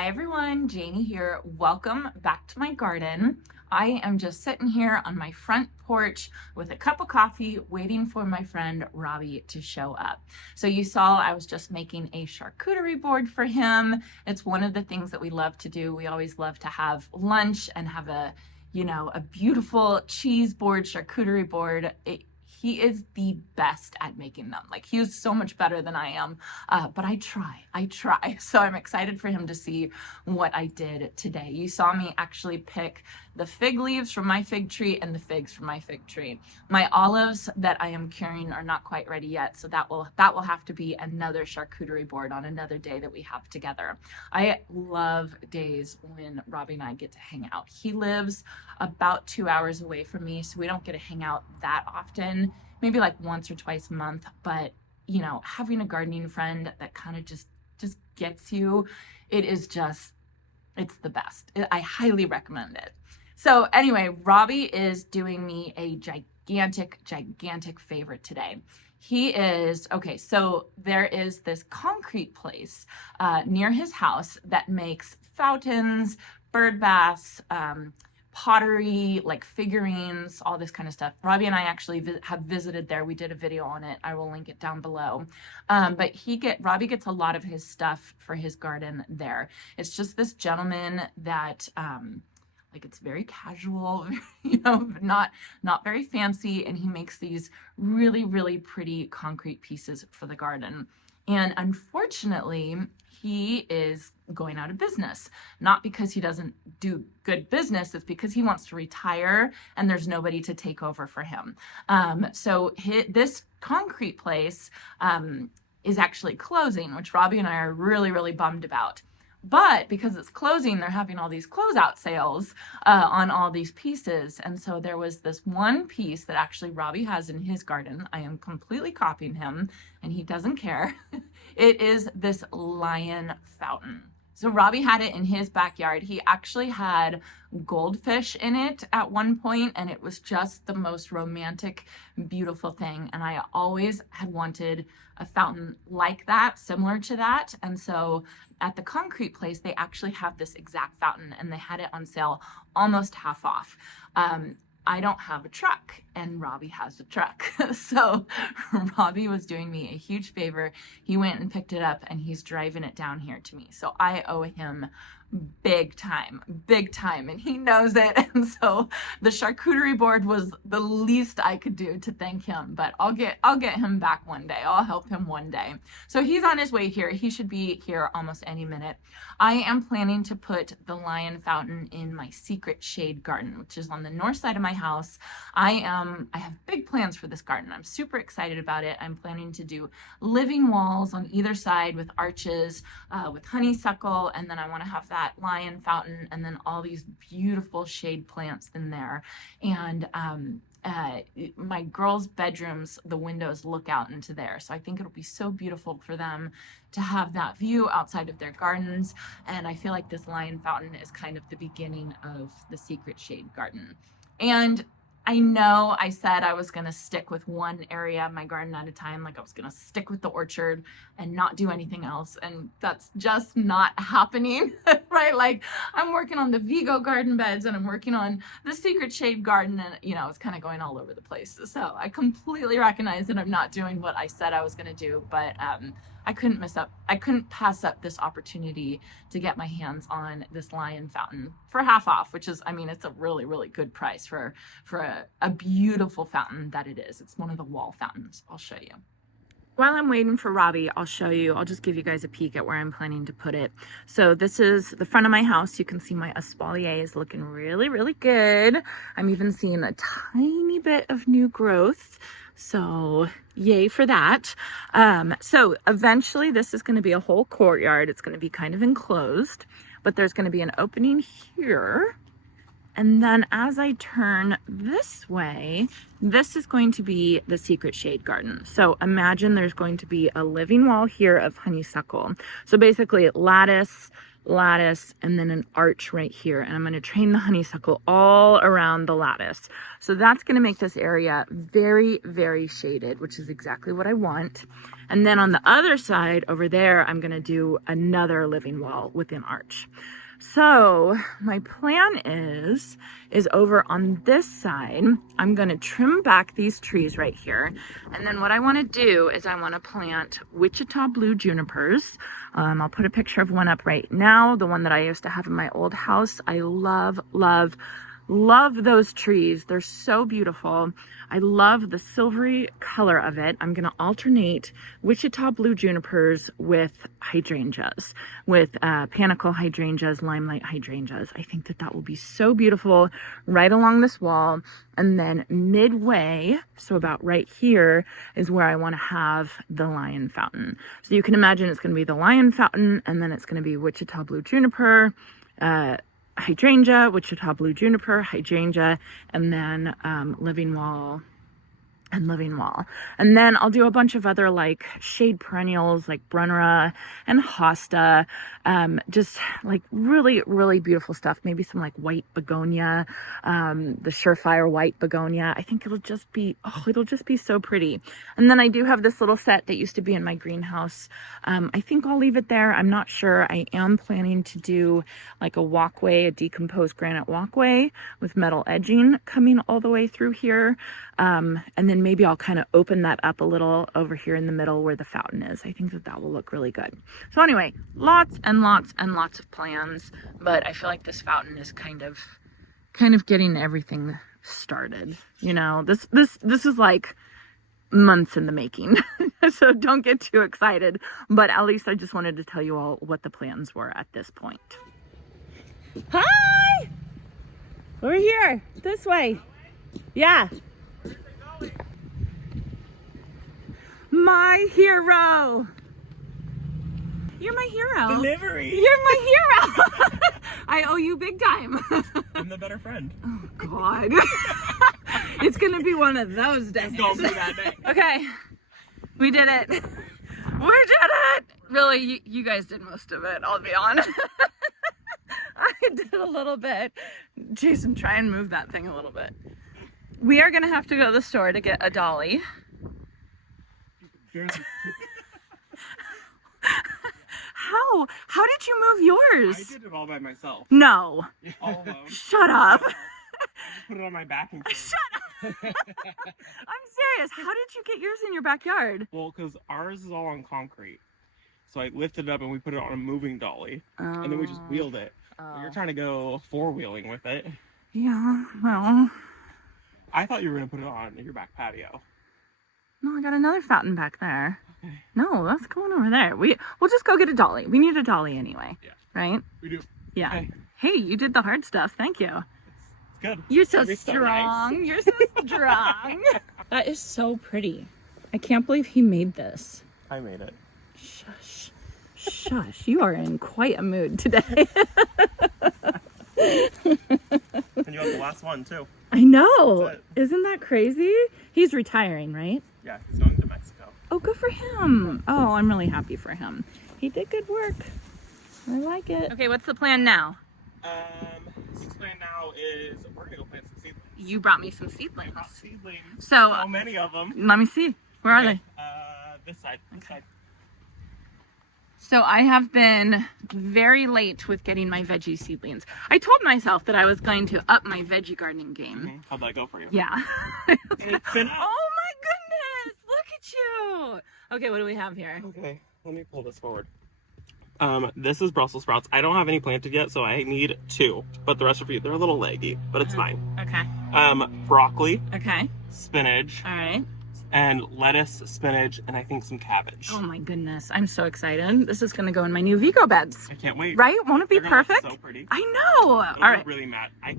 Hi everyone, Janie here. Welcome back to my garden. I am just sitting here on my front porch with a cup of coffee waiting for my friend Robbie to show up. So you saw I was just making a charcuterie board for him. It's one of the things that we love to do. We always love to have lunch and have a beautiful cheese board, charcuterie board. He is the best at making them. Like, he is so much better than I am, but I try. So I'm excited for him to see what I did today. You saw me actually pick the fig leaves from my fig tree and the figs from my fig tree. My olives that I am curing are not quite ready yet, so that will have to be another charcuterie board on another day that we have together. I love days when Robbie and I get to hang out. He lives about 2 hours away from me, so we don't get to hang out that often, maybe like once or twice a month. But you know, having a gardening friend that kind of just gets you, it's the best. I highly recommend it. So anyway, Robbie is doing me a gigantic favor today. So there is this concrete place near his house that makes fountains, bird baths, pottery, like figurines, all this kind of stuff. Robbie and I actually have visited there. We did a video on it. I will link it down below. But Robbie gets a lot of his stuff for his garden there. It's just this gentleman that like, it's very casual, you know, not very fancy, and he makes these really pretty concrete pieces for the garden. And unfortunately, he is going out of business, not because he doesn't do good business, it's because he wants to retire and there's nobody to take over for him. So this concrete place is actually closing, which Robbie and I are really bummed about. But because it's closing, they're having all these closeout sales on all these pieces. And so there was this one piece that actually Robbie has in his garden. I am completely copying him, and he doesn't care. It is this lion fountain. So Robbie had it in his backyard. He actually had goldfish in it at one point, and it was just the most romantic, beautiful thing. And I always had wanted a fountain like that, similar to that. And so at the concrete place, they actually have this exact fountain, and they had it on sale almost half off. I don't have a truck, and Robbie has a truck. So Robbie was doing me a huge favor. He went and picked it up, and he's driving it down here to me. So I owe him big time, and he knows it. And so the charcuterie board was the least I could do to thank him, but I'll get him back one day. I'll help him one day. So he's on his way here. He should be here almost any minute. I am planning to put the lion fountain in my secret shade garden, which is on the north side of my house. I have big plans for this garden. I'm super excited about it. I'm planning to do living walls on either side with arches, with honeysuckle, and then I want to have that lion fountain, and then all these beautiful shade plants in there. And my girls' bedrooms, the windows look out into there, so I think it'll be so beautiful for them to have that view outside of their gardens. And I feel like this lion fountain is kind of the beginning of the secret shade garden. And I know I said I was going to stick with one area of my garden at a time, like I was going to stick with the orchard and not do anything else, and that's just not happening, right? Like, I'm working on the Vego garden beds, and I'm working on the secret shade garden, and you know, it's kind of going all over the place. So I completely recognize that I'm not doing what I said I was going to do, but I couldn't pass up this opportunity to get my hands on this lion fountain for half off, which is, I mean, it's a really good price for a beautiful fountain that it is. It's one of the wall fountains. I'll show you. While I'm waiting for Robbie, I'll just give you guys a peek at where I'm planning to put it. So this is the front of my house. You can see my espalier is looking really good. I'm even seeing a tiny bit of new growth. So yay for that. So eventually this is going to be a whole courtyard. It's going to be kind of enclosed, but there's going to be an opening here. And then as I turn this way, this is going to be the secret shade garden. So imagine there's going to be a living wall here of honeysuckle. So basically lattice, and then an arch right here. And I'm going to train the honeysuckle all around the lattice. So that's going to make this area very shaded, which is exactly what I want. And then on the other side over there, I'm gonna do another living wall with an arch. So my plan is over on this side, I'm gonna trim back these trees right here. And then what I wanna do is I wanna plant Wichita blue junipers. I'll put a picture of one up right now. The one that I used to have in my old house. I love, love, love those trees. They're so beautiful. I love the silvery color of it. I'm gonna alternate Wichita blue junipers with hydrangeas, with panicle hydrangeas, limelight hydrangeas. I think that that will be so beautiful right along this wall. And then midway, so about right here, is where I wanna have the lion fountain. So you can imagine it's gonna be the lion fountain, and then it's gonna be Wichita blue juniper, hydrangea, Wichita blue juniper, hydrangea, and then living wall and living wall. And then I'll do a bunch of other like shade perennials like Brunnera and Hosta, just like really, really beautiful stuff. Maybe some like white begonia, the Surefire white begonia. I think it'll just be, oh, it'll just be so pretty. And then I do have this little set that used to be in my greenhouse. I think I'll leave it there. I'm not sure. I am planning to do like a walkway, a decomposed granite walkway with metal edging coming all the way through here. And then maybe I'll kind of open that up a little over here in the middle where the fountain is. I think that that will look really good. So anyway, lots and lots and lots of plans, but I feel like this fountain is kind of getting everything started. You know, this is like months in the making. So don't get too excited, but at least I just wanted to tell you all what the plans were at this point. Hi! Over here, this way. Yeah. My hero. You're my hero. Delivery. You're my hero. I owe you big time. I'm the better friend. Oh, God. It's going to be one of those days. It's going to be that day. Okay. We did it. We did it. Really, you guys did most of it, I'll be honest. I did a little bit. Jason, try and move that thing a little bit. We are going to have to go to the store to get a dolly. How did you move yours? I did it all by myself. No. All alone. Shut up. I just put it on my back and Shut up. I'm serious. How did you get yours in your backyard? Well, because ours is all on concrete. So I lifted it up and we put it on a moving dolly. And then we just wheeled it. But you're trying to go four-wheeling with it. Yeah, well. I thought you were going to put it on your back patio. No, I got another fountain back there. Okay. No, that's going over there. We'll just go get a dolly. We need a dolly anyway. Yeah. Right? We do. Yeah. Okay. Hey, you did the hard stuff. Thank you. It's good. You're so It'll be so strong. nice. You're so strong. That is so pretty. I can't believe he made this. I made it. Shush. Shush. You are in quite a mood today. And you have the last one, too. I know. That's it. Isn't that crazy? He's retiring, right? Yeah, he's going to Mexico. Oh, good for him. Oh, I'm really happy for him. He did good work. I like it. Okay, what's the plan now? The plan now is we're going to go plant some seedlings. You brought me some seedlings. Seedlings. So many of them. let me see. Where are they? This side. This side. So I have been very late with getting my veggie seedlings. I told myself that I was going to up my veggie gardening game. How'd that go for you? Yeah. It's been up. Oh my goodness! Look at you! Okay, what do we have here? Okay, let me pull this forward. This is Brussels sprouts. I don't have any planted yet, so I need 2. But the rest are for you. They're a little leggy, but it's fine. Okay. Broccoli, Okay. spinach, All right. and lettuce, spinach, and I think some cabbage. Oh my goodness. I'm so excited. This is going to go in my new Vego beds. I can't wait. Right? Won't it be They're gonna look perfect? so pretty. I know. All They'll right. look really mad. They're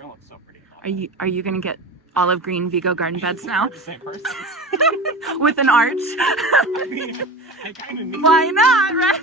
gonna look so pretty. Are you going to get olive green Vego garden beds now? You're the same person. With an arch? I mean, I kind of need. Why not, right?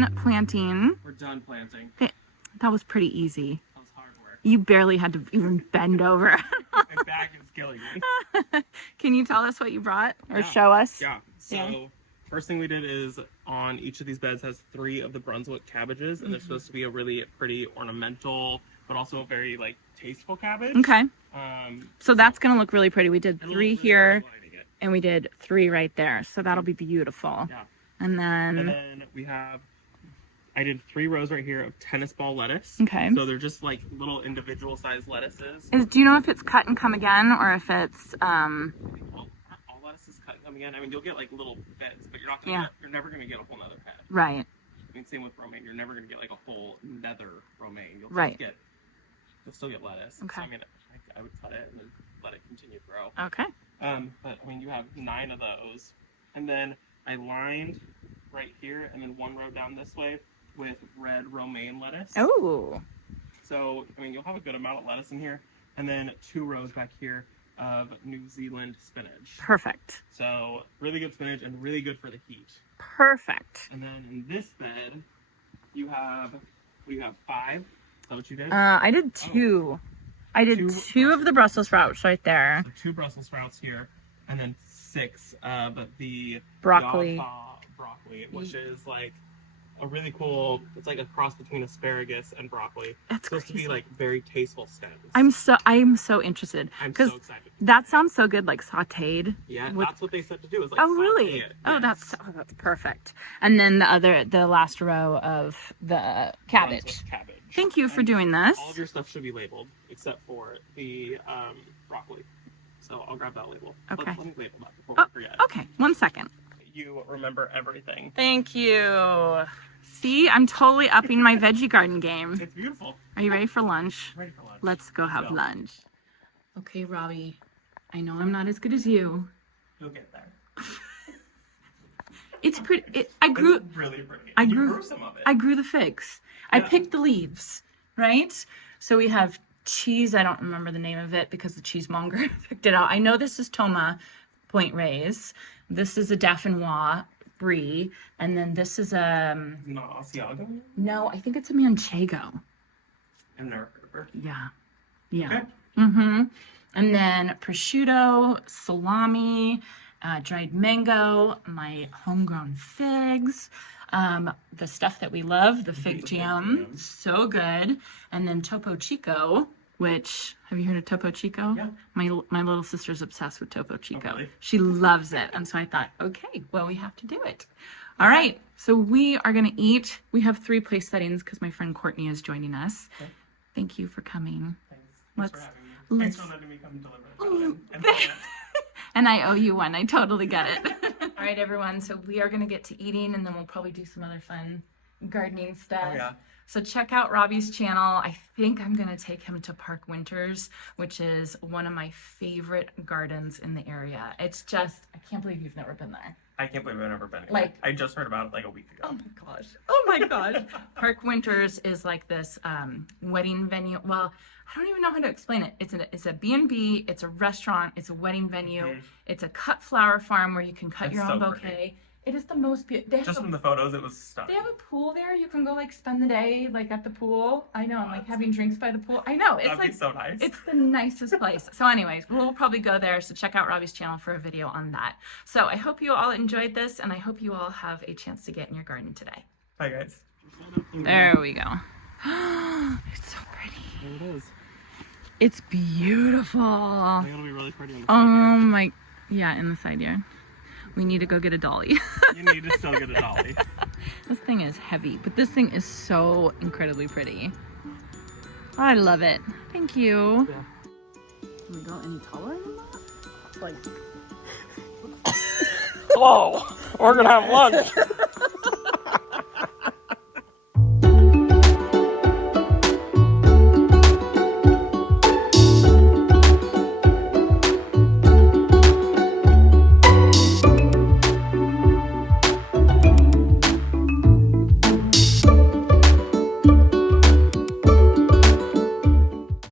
done planting. We're done planting. That was pretty easy. That was hard work. You barely had to even bend over. My back is killing me. Can you tell us what you brought or show us? Yeah. So first thing we did is on each of these beds has 3 of the Brunswick cabbages, and they're supposed to be a really pretty ornamental, but also a very like tasteful cabbage. Okay. So that's gonna look really pretty. We did 3 here, and we did 3 right there. So that'll be beautiful. Yeah. And then we have. I did 3 rows right here of tennis ball lettuce. Okay. So they're just like little individual sized lettuces. Do you know if it's cut and come again or if it's Well, all lettuce is cut and come again. I mean, you'll get like little bits, but you're never gonna get a whole nother pad. Right. I mean, same with romaine. You're never gonna get like a whole nether romaine. You'll still get lettuce. Okay. So, I mean, I would cut it and then let it continue to grow. Okay. But I mean, you have 9 of those, and then I lined right here, and then 1 row down this way with red romaine lettuce. Oh. So, I mean, you'll have a good amount of lettuce in here. And then 2 rows back here of New Zealand spinach. Perfect. So, really good spinach and really good for the heat. Perfect. And then in this bed, you have 5. Is that what you did? I did 2. I did 2 of the Brussels sprouts right there. So 2 Brussels sprouts here. And then 6 of the broccoli. Broccoli, which is like a really cool, it's like a cross between asparagus and broccoli. That's supposed crazy. to be like very tasteful stems. I'm so interested. I'm so excited. That sounds so good, like sauteed. Yeah, that's what they said to do. Is like really? it. Oh, Yes. that's perfect. And then the last row of the cabbage. Thank you for doing this. All of your stuff should be labeled except for the broccoli. So I'll grab that label. Okay. Let me label that before we forget. Okay, 1 second. You remember everything. Thank you. See, I'm totally upping my veggie garden game. It's beautiful. Are you ready for lunch? Ready for lunch. Let's go have lunch. Okay, Robbie, I know I'm not as good as you. You'll get there. It's pretty. It's really pretty. I You grew some of it. I grew the figs. I picked the leaves, right? So we have cheese. I don't remember the name of it because the cheesemonger picked it out. I know this is Toma Point Reyes. This is a Dauphinois Brie, and then this is a Not Asiago? no, I think it's a Manchego. I've never heard of her. Yeah. Okay. Mm-hmm. And then prosciutto, salami, dried mango, my homegrown figs, the stuff that we love, the fig jam, so good. And then Topo Chico, which, have you heard of Topo Chico? Yeah. My little sister's obsessed with Topo Chico. Oh, really? She loves it. And so I thought, okay, well, we have to do it. All right, so we are going to eat. We have 3 place settings because my friend Courtney is joining us. Okay. Thank you for coming. Thanks for having me. Thanks for letting me come deliver the and I owe you one. I totally get it. All right, everyone. So we are going to get to eating, and then we'll probably do some other fun gardening stuff. Oh, yeah. So check out Robbie's channel. I think I'm going to take him to Park Winters, which is one of my favorite gardens in the area. It's just, I can't believe you've never been there. I can't believe I've never been. I just heard about it like a week ago. Oh my gosh. Oh my gosh. Park Winters is like this wedding venue. Well, I don't even know how to explain it. It's a B&B, it's a restaurant, it's a wedding venue, it's a cut flower farm where you can cut your own bouquet. Pretty. It is the most beautiful. Just from the photos, it was stunning. They have a pool there. You can go like spend the day like at the pool. I know, and like having drinks by the pool. I know. It's That'd be so nice. It's the nicest place. So anyways, we'll probably go there. So check out Robbie's channel for a video on that. So I hope you all enjoyed this, and I hope you all have a chance to get in your garden today. Bye, guys. There we go. It's so pretty. There it is. It's beautiful. I think it'll be really pretty in the Oh side yard. my, yeah, in the side yard. We need to go get a dolly. You need to still get a dolly. This thing is heavy, but this thing is so incredibly pretty. I love it. Thank you. Yeah. Can we go any taller than that? It's like... Hello, we're gonna have lunch.